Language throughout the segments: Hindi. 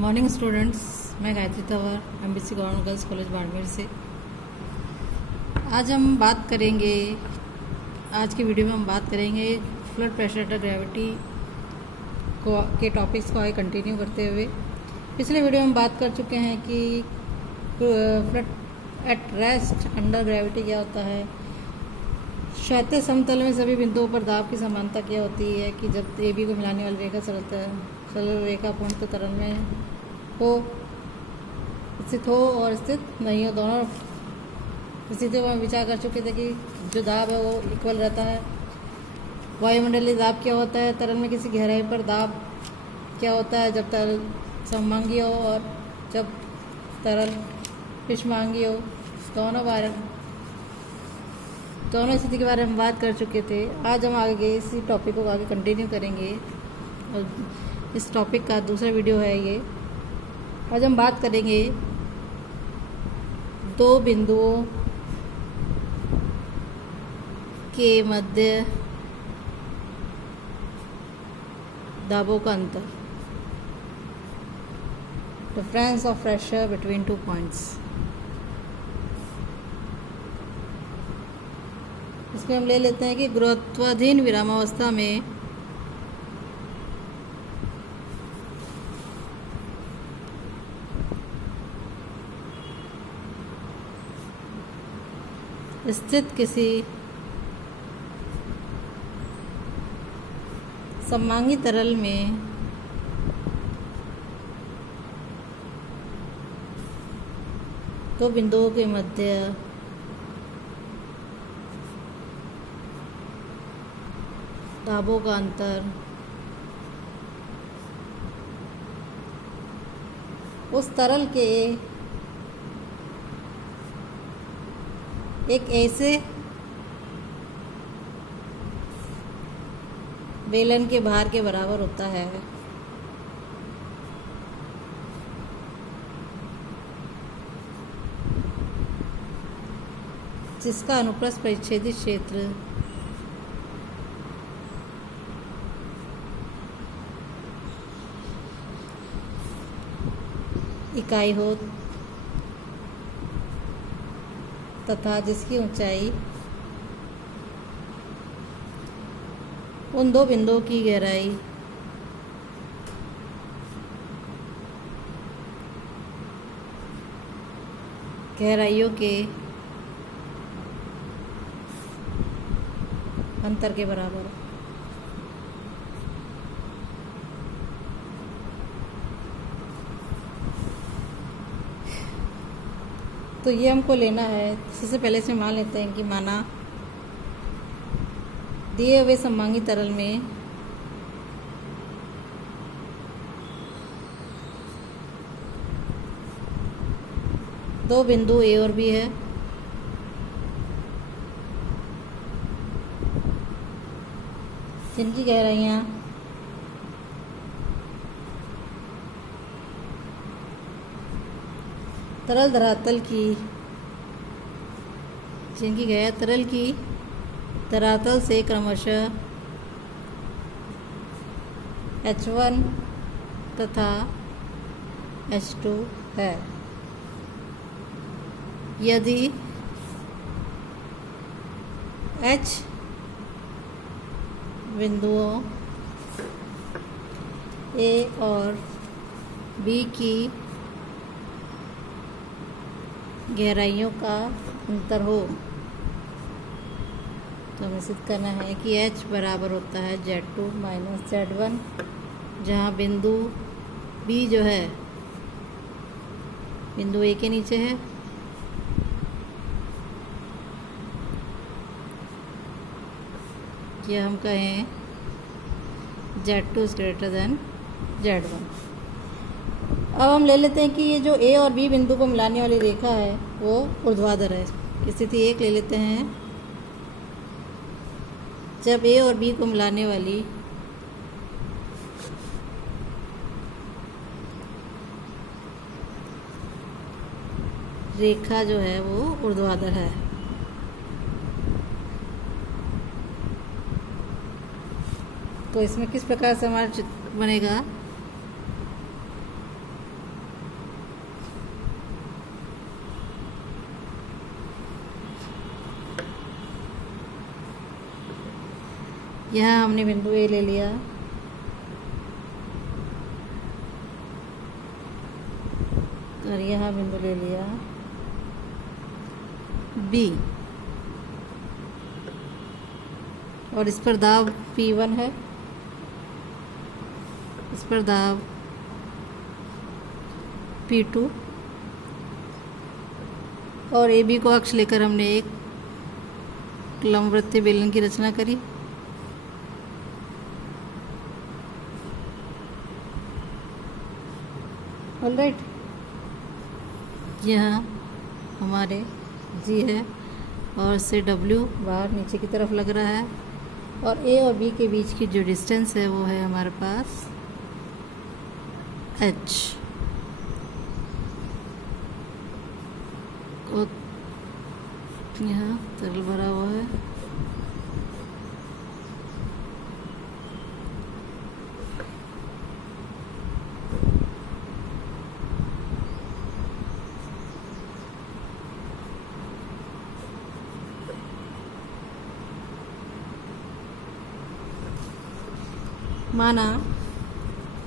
मॉर्निंग स्टूडेंट्स, मैं Gayatri Tanwar MBC government girls college Barmer से। आज हम बात करेंगे, आज की वीडियो में हम बात करेंगे फ्लड प्रेशर अंडर ग्रेविटी के टॉपिक्स को आगे कंटिन्यू करते हुए। पिछले वीडियो में हम बात कर चुके हैं कि flood at rest under gravity क्या होता है। क्षैतिज समतल में सभी बिंदुओं पर दाब की समानता क्या होती है कि जब ए बी को मिलाने वाली रेखा सरल रेखा पूर्णतः तरल में हो, स्थित हो और स्थित नहीं हो, दोनों स्थितियों में विचार कर चुके थे कि जो दाब है वो इक्वल रहता है। वायुमंडलीय दाब क्या होता है, तरल में किसी गहराई पर दाब क्या होता है जब तरल सममांगी हो और जब तरल विषमांगी हो। दोनों स्थिति के बारे में बात कर चुके थे। आज हम आगे इसी टॉपिक को आगे कंटिन्यू करेंगे और इस टॉपिक का दूसरा वीडियो है ये। आज हम बात करेंगे दो बिंदुओं के मध्य दाबों का अंतर, difference of pressure between two points. इसमें हम ले लेते हैं कि गुरुत्वाधीन विरामावस्था में स्थित किसी सममांगी तरल में दो बिंदुओं के मध्य दाबों का अंतर उस तरल के एक ऐसे बेलन के भार के बराबर होता है जिसका अनुप्रस्थ परिच्छेदी क्षेत्र इकाई हो तथा जिसकी ऊंचाई उन दो बिंदुओं की गहराइयों के अंतर के बराबर हो। तो ये हमको लेना है। सबसे पहले इसमें मान लेते हैं कि माना दिए हुए सममांगी तरल में दो बिंदु ए और बी है, जिनकी गहराइयाँ तरल धरातल से क्रमशः H1 तथा H2 है। यदि H बिंदुओं A और B की गहराइयों का अंतर हो तो हमें सिद्ध करना है कि H बराबर होता है Z2 माइनस Z1, जहाँ बिंदु B जो है बिंदु A के नीचे है या हम कहें Z2 is greater than Z1। अब हम ले लेते हैं कि ये जो A और B बिंदु को मिलाने वाली रेखा है वो ऊर्ध्वाधर है। स्थिति एक ले लेते हैं, जब A और B को मिलाने वाली रेखा जो है वो ऊर्ध्वाधर है। तो इसमें किस प्रकार से हमारा चित्र बनेगा, यहाँ हमने बिंदु ए ले लिया, और यहाँ बिंदु ले लिया बी, और इस पर दाब P1 है, इस पर दाब P2, और AB को अक्ष लेकर हमने एक लंबवृत्तीय बेलन की रचना करी। ऑलराइट, यहाँ हमारे G है और से W बाहर नीचे की तरफ लग रहा है, और A और B के बीच की जो डिस्टेंस है वो है हमारे पास H। और यहाँ तरल भरा हुआ है, माना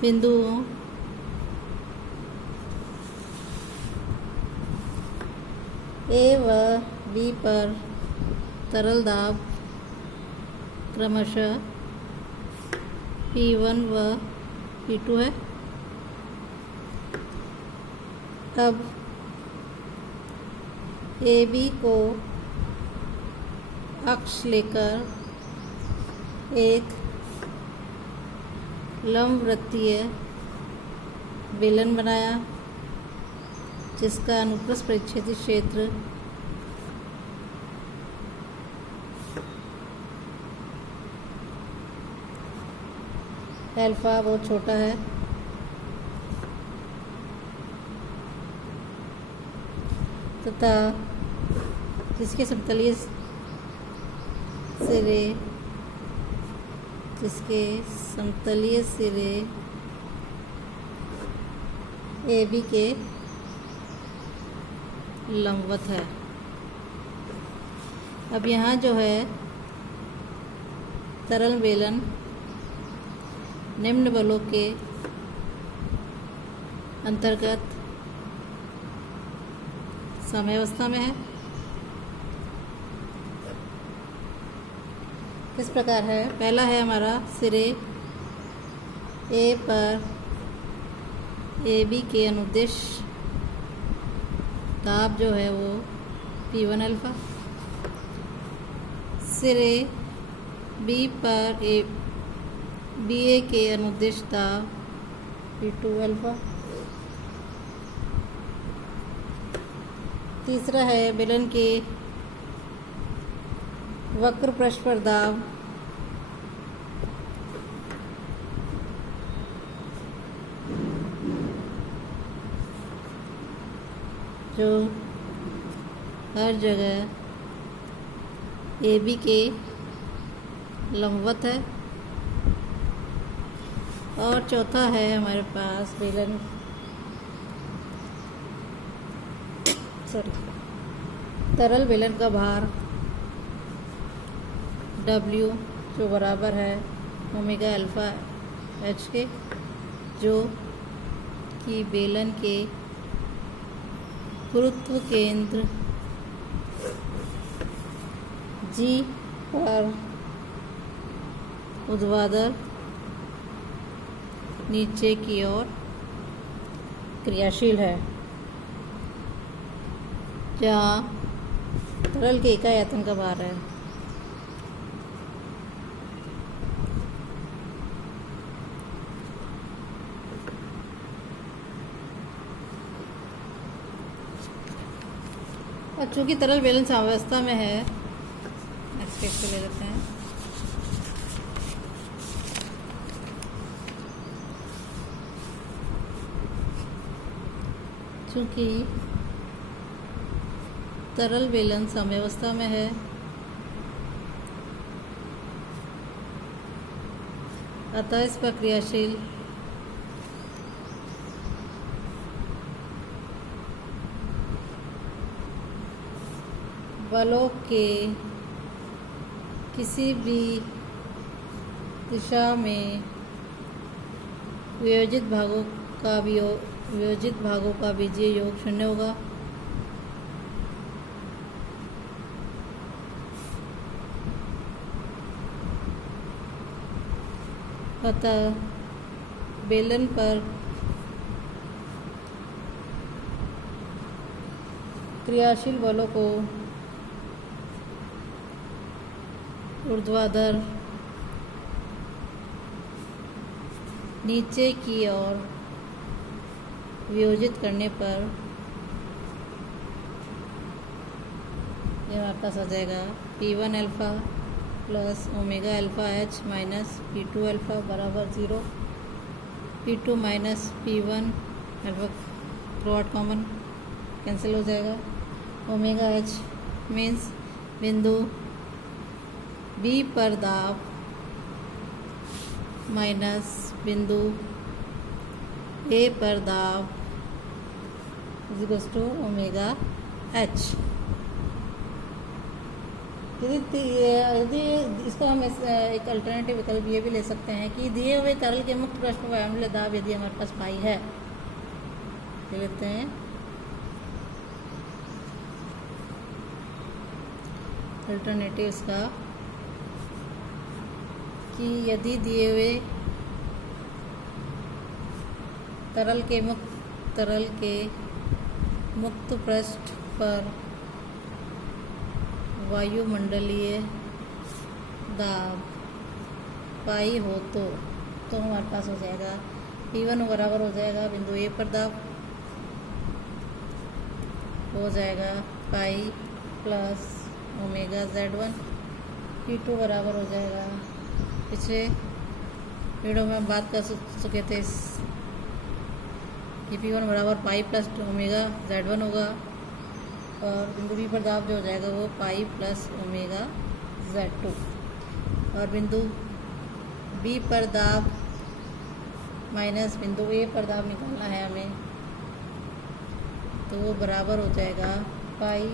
बिंदुओं A व B पर तरल दाब क्रमशः P1 व P2 है। अब AB को अक्ष लेकर एक लंबवृत्तीय बेलन बनाया, जिसका अनुप्रस्थ परिच्छेदी क्षेत्र अल्फा बहुत छोटा है, तथा जिसके समतलीय सिरे AB के लंबवत है। अब यहाँ जो है तरल बेलन निम्न बलों के अंतर्गत साम्यावस्था में है। किस प्रकार है? पहला है हमारा सिरे A पर AB के अनुदिश दाब जो है वो P1 अल्फा, सिरे B पर BA के अनुदिश दाब P2 अल्फा। तीसरा है बेलन के वक्र पृष्ठ पर दाब जो हर जगह AB के लंबवत है। और चौथा है हमारे पास बेलन तरल बेलन का भार W जो बराबर है ओमेगा अल्फा H के, जो कि बेलन के गुरुत्व केंद्र G पर ऊर्ध्वाधर नीचे की ओर क्रियाशील है, जहाँ तरल के इकाई आयतन का भार है। और चूँकि तरल बेलन साम्यावस्था में है, नेक्स्ट पेज पे ले लेते हैं। चूँकि तरल बेलन साम्यावस्था में है, अतः इस पर क्रियाशील बलों के किसी भी दिशा में वियोजित भागों का बीजीय योग 0 होगा। अतः बेलन पर क्रियाशील बलों को ऊर्ध्वाधर नीचे की ओर वियोजित करने पर यह हमारे पास आ जाएगा P1 alpha plus omega alpha H minus P2 alpha बराबर 0। P2 minus P1 alpha through out common cancel हो जाएगा। ओमेगा H मीन्स बिंदु B पर दाब माइनस बिंदु A पर दाब इक्वल्स टू ओमेगा H। यदि इसको हम एक अल्टरनेटिव विकल्प ये भी ले सकते हैं कि दिए हुए तरल के मुक्त पृष्ठ पर वायुमंडलीय दाब यदि हमारे पास पाई है, ले लेते हैं अल्टरनेटिव इसका कि यदि दिए हुए तरल के मुक्त पृष्ठ पर वायुमंडलीय दाब पाई हो तो हमारे पास हो जाएगा P1 बराबर हो जाएगा बिंदु A पर दाब हो जाएगा pi plus omega Z1। P2 बराबर हो जाएगा, पिछले वीडियो में हम बात कर चुके थे कि P1 बराबर पाई प्लस ओमेगा Z1 होगा और बिंदु B पर दाब जो हो जाएगा वो पाई प्लस ओमेगा Z2 और बिंदु B पर दाब माइनस बिंदु A पर दाब निकालना है हमें, तो वो बराबर हो जाएगा पाई,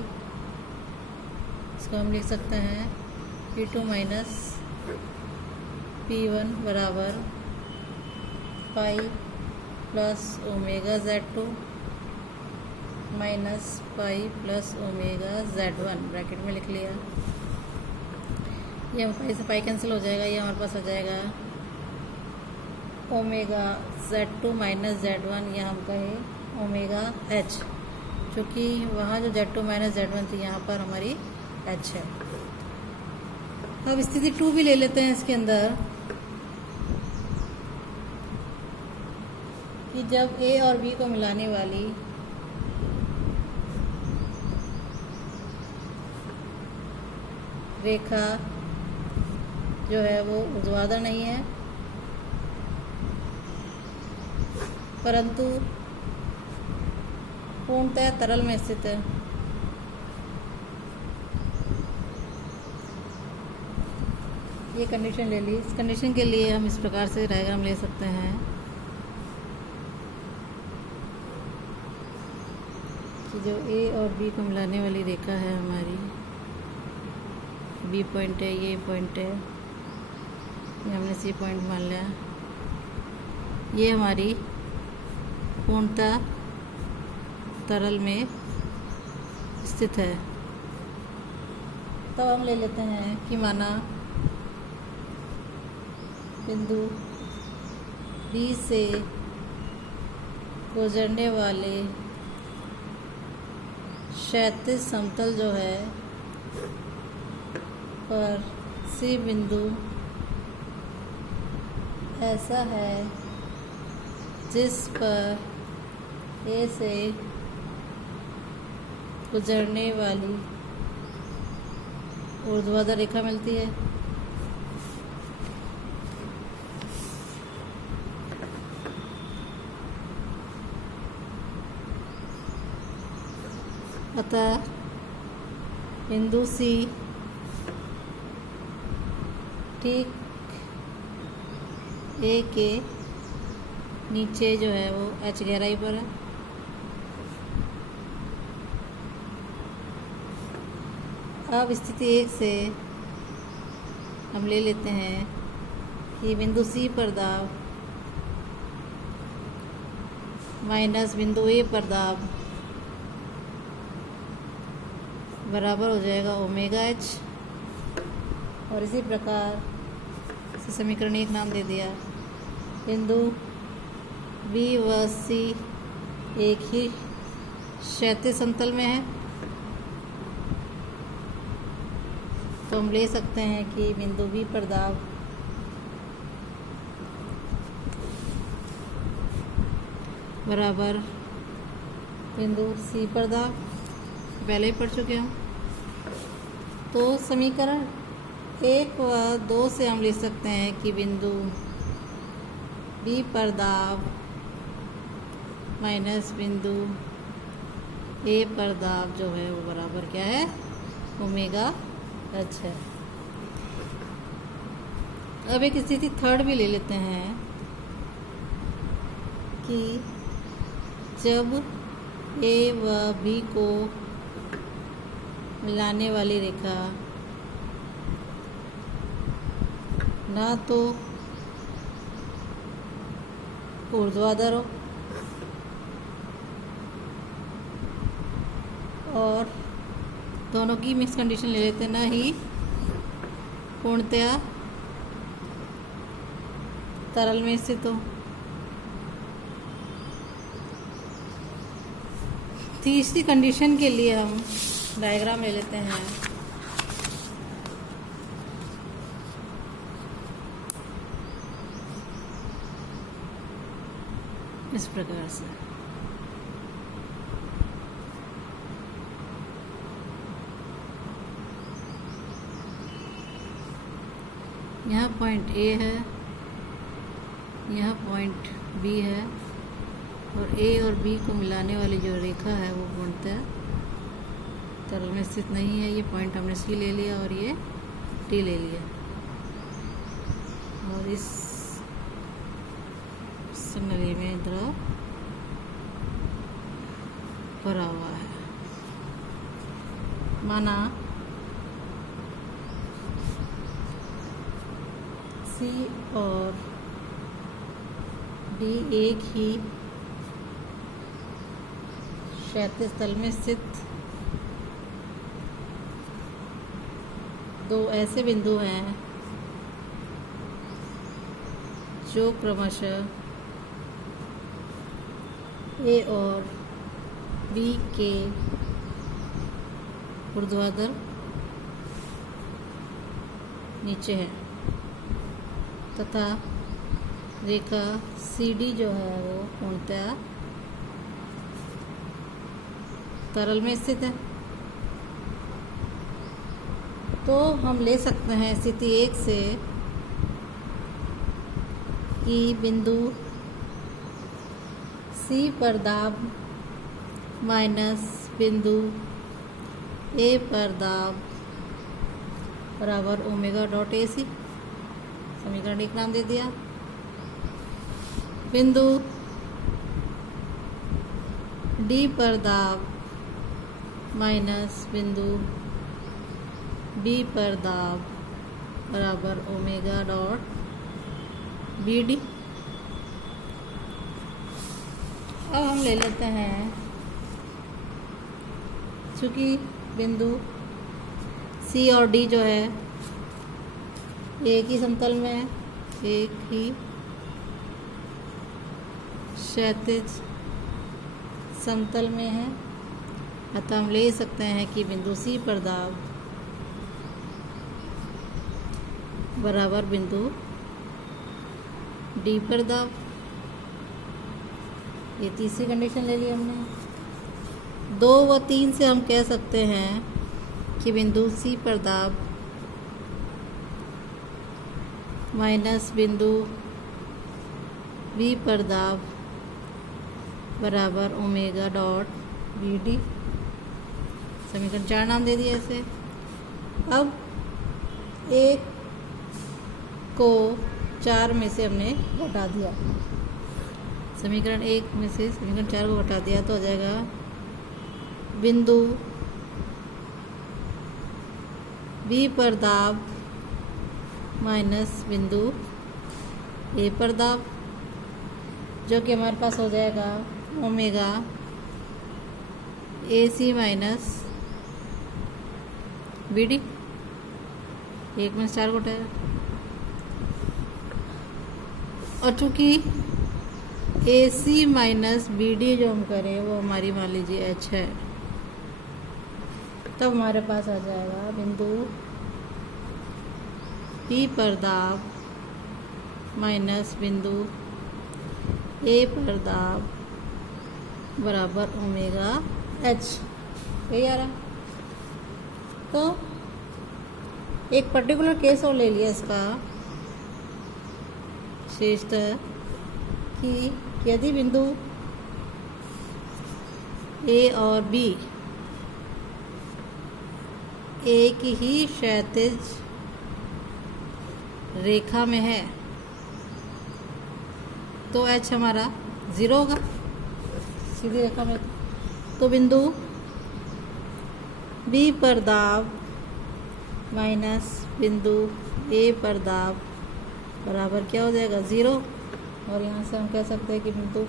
इसको हम लिख सकते हैं P2 माइनस P1 बराबर pi plus omega Z2 minus pi plus omega Z1 bracket में लिख लिया। ये हम पाई से पाई कैंसिल हो जाएगा, ये हमारे पास आ जाएगा ओमेगा Z2 माइनस Z1 या हम कहें ओमेगा H, क्योंकि वहाँ जो Z2 माइनस Z1 थी यहाँ पर हमारी H है। अब स्थिति 2 भी ले लेते हैं इसके अंदर कि जब A और B को मिलाने वाली रेखा जो है वो ऊर्ध्वाधर नहीं है परंतु पूर्णतः तरल में स्थित है। ये कंडीशन ले ली। इस कंडीशन के लिए हम इस प्रकार से डायग्राम ले सकते हैं कि जो A और B को मिलाने वाली रेखा है हमारी, B पॉइंट है, ये पॉइंट है, ये हमने C पॉइंट मान लिया, ये हमारी पूर्णतः तरल में स्थित है। तो हम ले लेते हैं कि माना बिंदु B से गुजरने वाले क्षैतिज समतल जो है पर C बिंदु ऐसा है जिस पर A से गुजरने वाली ऊर्ध्वाधर रेखा मिलती है। अतः बिंदु C ठीक A के नीचे जो है वो H गहराई पर है। अब स्थिति 1 से हम ले लेते हैं कि बिंदु सी पर दाब माइनस बिंदु ए पर दाब बराबर हो जाएगा ओमेगा एच। और इसी प्रकार इसे समीकरण 1 नाम दे दिया। बिंदु बी व सी एक ही क्षैतिज समतल में है, तो हम ले सकते हैं कि बिंदु बी पर दाब बराबर बिंदु सी पर दाब, पहले ही पढ़ चुके हम। तो समीकरण 1 व 2 से हम लिख सकते हैं कि बिंदु बी पर दाब माइनस बिंदु ए पर दाब जो है वो बराबर क्या है, ओमेगा एच है। अब एक स्थिति थर्ड भी ले लेते हैं कि जब ए व बी को मिलाने वाली रेखा ना तो ऊर्ध्वाधर हो और दोनों की मिक्स कंडीशन ले लेते हैं, ना ही पूर्णतया तरल में स्थित हो। तीसरी कंडीशन के लिए हम डायग्राम ले लेते हैं। इस प्रकार से यहाँ पॉइंट ए है, यहाँ पॉइंट बी है, और ए और बी को मिलाने वाली जो रेखा है वो पूर्णतः तरल में स्थित नहीं है। ये पॉइंट हमने सी ले लिया और ये टी ले लिया, और इस नली में द्रव भरा हुआ है। माना सी और डी एक ही क्षैतिज तल में स्थित दो ऐसे बिंदु हैं जो क्रमशः ए और बी के ऊर्ध्वाधर नीचे है, तथा रेखा सी डी जो है वो पूर्णतः तरल में स्थित है। तो हम ले सकते हैं स्थिति 1 से कि बिंदु सी पर दाब माइनस बिंदु ए पर दाब बराबर ओमेगा डॉट ए सी। समीकरण 1 नाम दे दिया। बिंदु डी पर दाब माइनस बिंदु बी पर दाब बराबर ओमेगा डॉट बी डी। अब हम ले लेते हैं, चूँकि बिंदु सी और डी जो है एक ही समतल में है, एक ही क्षैतिज समतल में है, अतः हम ले सकते हैं कि बिंदु सी पर दाब बराबर बिंदु डी पर दाब। ये तीसरी कंडीशन ले ली हमने। 2 व 3 से हम कह सकते हैं कि बिंदु सी पर दाब माइनस बिंदु बी पर दाब बराबर ओमेगा डॉट बी डी। समीकरण 4 नाम दे दिया इसे। अब एक को 4 में से हमने घटा दिया, समीकरण 1 में से समीकरण 4 को घटा दिया तो आ जाएगा बिंदु बी पर दाब माइनस बिंदु ए पर दाब, जो कि हमारे पास हो जाएगा omega a c minus b d. 1 में 4 घटाया, और चूँकि a c minus b d जो हम करें वो हमारी मान लीजिए एच है, तब हमारे पास आ जाएगा बिंदु पी पर दाब माइनस बिंदु ए पर दाब बराबर ओमेगा एच। यही आ रहा। तो एक पर्टिकुलर केस और ले लिया इसका विशेषतः कि यदि बिंदु ए और बी एक ही क्षैतिज रेखा में है तो एच हमारा 0 होगा सीधी रेखा में। तो बिंदु बी पर दाब माइनस बिंदु ए पर दाब बराबर क्या हो जाएगा 0। और यहाँ से हम कह सकते हैं कि बिंदु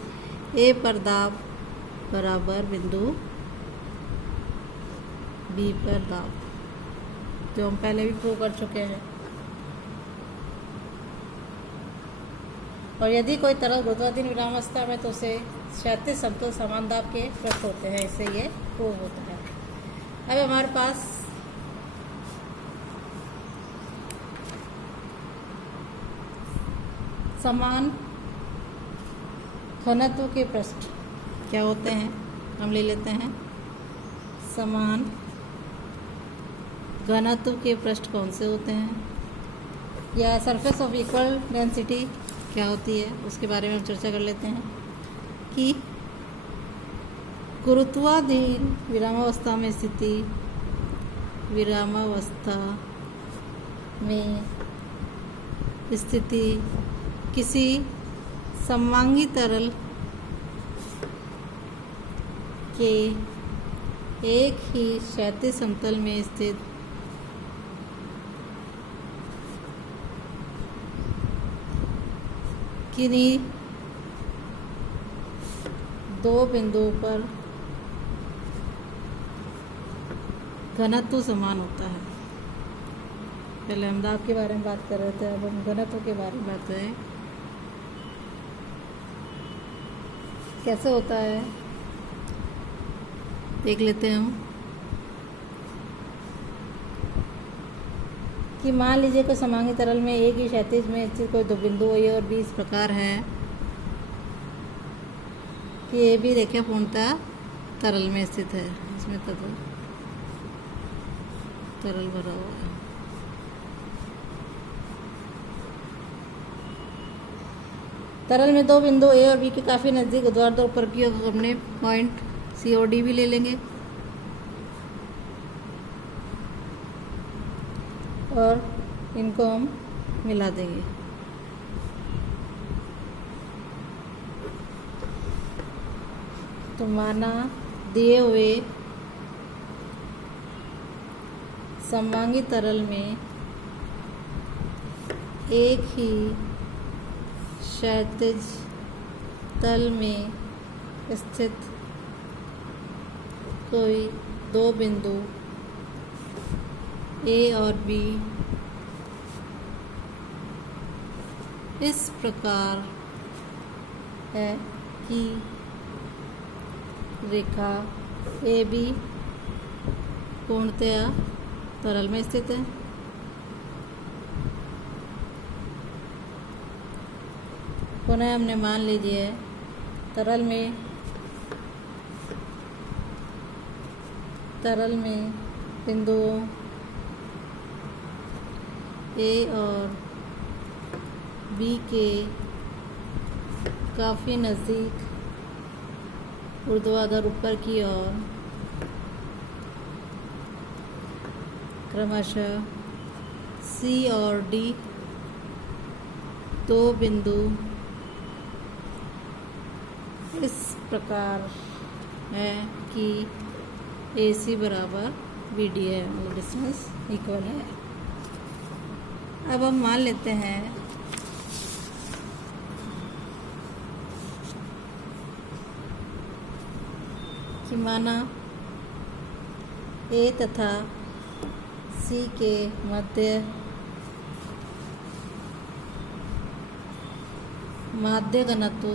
ए पर दाब बराबर बिंदु बी पर दाब, जो हम पहले भी प्रूव कर चुके हैं। और यदि कोई तरल गुरुत्वाधीन विरामावस्था में तो उसे क्षैतिज समतल समान दाब के पृष्ठ होते हैं, इससे ये प्रूव होता है। अब हमारे पास समान घनत्व के पृष्ठ क्या होते हैं, हम ले लेते हैं। समान घनत्व के पृष्ठ कौन से होते हैं, या सरफेस ऑफ इक्वल डेंसिटी क्या होती है, उसके बारे में हम चर्चा कर लेते हैं। कि गुरुत्वाधीन विरामावस्था में स्थिति विरामावस्था में स्थिति किसी सममांगी तरल के एक ही क्षैतिज समतल में स्थित किन्हीं दो बिंदुओं पर घनत्व समान होता है। पहले हम दाब के बारे में बात कर रहे थे, अब हम घनत्व के बारे में बात करें। कैसे होता है देख लेते हैं हम। कि मान लीजिए कोई समांगी तरल में एक ही क्षैतिज में स्थित कोई दो बिंदु ए और बी इस प्रकार है कि ए बी रेखा पूर्णतः तरल में स्थित है, इसमें तरल भरा हुआ है। तरल में दो बिंदु ए और बी के काफ़ी नज़दीक ऊर्ध्वाधर ऊपर की ओर हमने पॉइंट सी और डी भी ले लेंगे और इनको हम मिला देंगे। तो माना दिए हुए सममांगी तरल में एक ही क्षैतिज तल में स्थित कोई दो बिंदु ए और बी इस प्रकार है कि रेखा ए बी पूर्णतया तरल में स्थित है। पुनः हमने मान लीजिए तरल में बिंदुओं ए और बी के काफ़ी नज़दीक ऊर्ध्वाधर ऊपर की ओर क्रमशः सी और डी दो बिंदु इस प्रकार है कि ए सी बराबर बी डी है, मतलब डिस्टेंस इक्वल है। अब हम मान लेते हैं कि माना ए तथा सी के माध्य घनत्व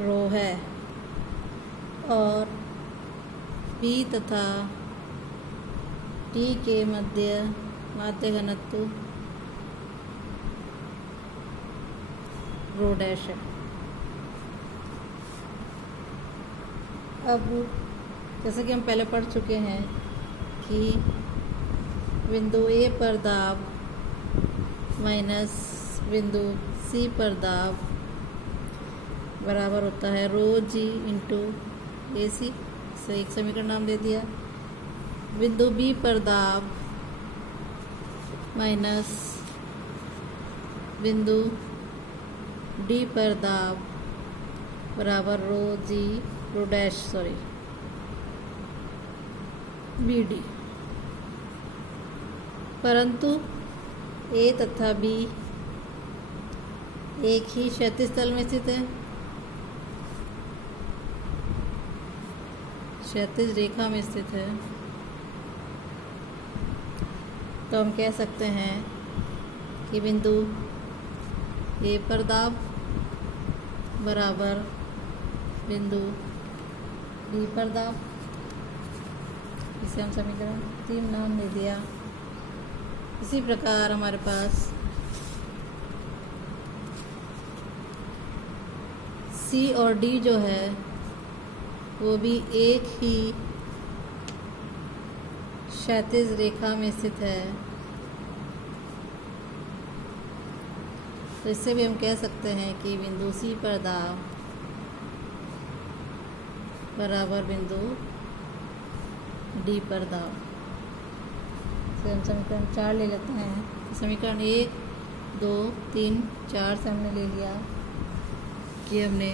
रो है और बी तथा टी के माध्य घनत्व रो डैश है। अब जैसे कि हम पहले पढ़ चुके हैं कि बिंदु ए पर दाब माइनस बिंदु सी पर दाब बराबर होता है रो जी इंटू ए सी। से एक समीकरण नाम दे दिया। बिंदु बी पर दाब माइनस बिंदु डी पर दाब बराबर रो डैश बी डी। परंतु ए तथा बी एक ही क्षैतिज तल में स्थित है, क्षैतिज रेखा में स्थित है, तो हम कह सकते हैं कि बिंदु ए पर दाब बराबर बिंदु डी पर दाब। इसे हम समीकरण 3 नाम दे दिया। इसी प्रकार हमारे पास सी और डी जो है वो भी एक ही क्षैतिज रेखा में स्थित है, तो इससे भी हम कह सकते हैं कि बिंदु सी पर दाब बराबर बिंदु डी पर दाब। तो हम समीकरण 4 ले लेते हैं। तो समीकरण 1, 2, 3, 4 से हमने ले लिया कि हमने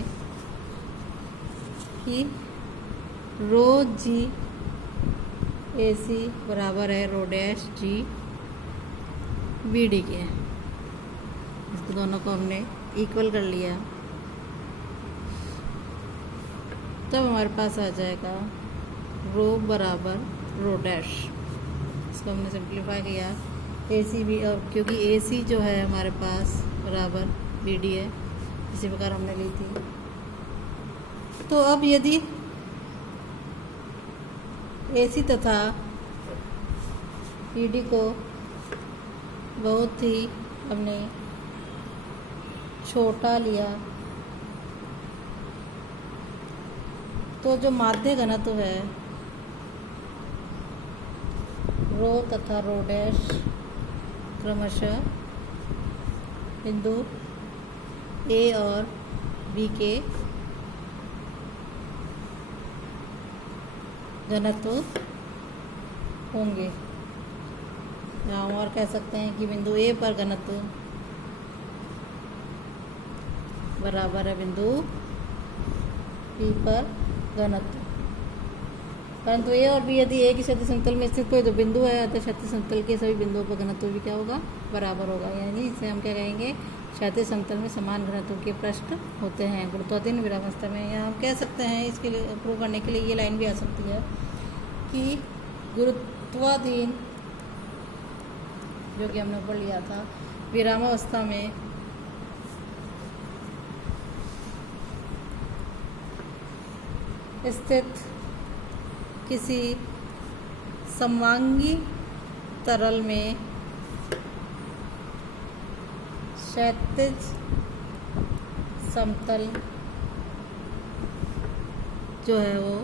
कि रो जी ए सी बराबर है रो डैश जी बी डी के। इसको दोनों को हमने इक्वल कर लिया। तब हमारे पास आ जाएगा रो बराबर रो डैश। इसको हमने सिंप्लीफाई किया ए सी बी, और क्योंकि ए सी जो है हमारे पास बराबर बी डी है, इसी प्रकार हमने ली थी। तो अब यदि AC तथा PD को बहुत ही हमने छोटा लिया, तो जो माध्य घनत्व है रो तथा रो डैश क्रमशः बिंदु A और B के घनत्व होंगे। या हम और कह सकते हैं कि बिंदु ए पर घनत्व बराबर है बिंदु बी पर घनत्व। परंतु ए और बी यदि एक ही क्षैतिज समतल में स्थित कोई तो बिंदु है, अतः क्षैतिज समतल के सभी बिंदुओं पर घनत्व भी क्या होगा, बराबर होगा। यानी इसे हम क्या कहेंगे, क्षैतिज समतल में समान घनत्व के पृष्ठ होते हैं गुरुत्वाधीन विरामावस्था में। या हम कह सकते हैं इसके लिए प्रूव करने के लिए ये लाइन भी आ सकती है कि गुरुत्वाधीन, जो कि हमने ऊपर लिया था, विरामावस्था में स्थित किसी समवांगी तरल में क्षैतिज समतल जो है वो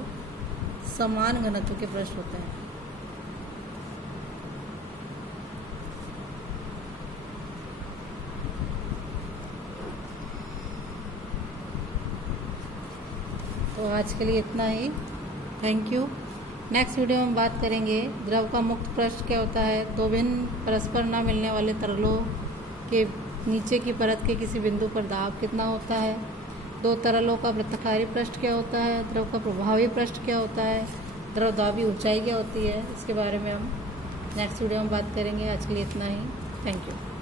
समान घनत्व के पृष्ठ होते हैं। तो आज के लिए इतना ही। Thank you. नेक्स्ट वीडियो में हम बात करेंगे द्रव का मुक्त पृष्ठ क्या होता है, दो भिन्न परस्पर ना मिलने वाले तरलों के नीचे की परत के किसी बिंदु पर दाब कितना होता है, दो तरलों का वृत्ताकारी पृष्ठ क्या होता है, द्रव का प्रभावी पृष्ठ क्या होता है, द्रव दाबी ऊंचाई क्या होती है, इसके बारे में हम नेक्स्ट वीडियो में बात करेंगे। आज के लिए इतना ही। Thank you.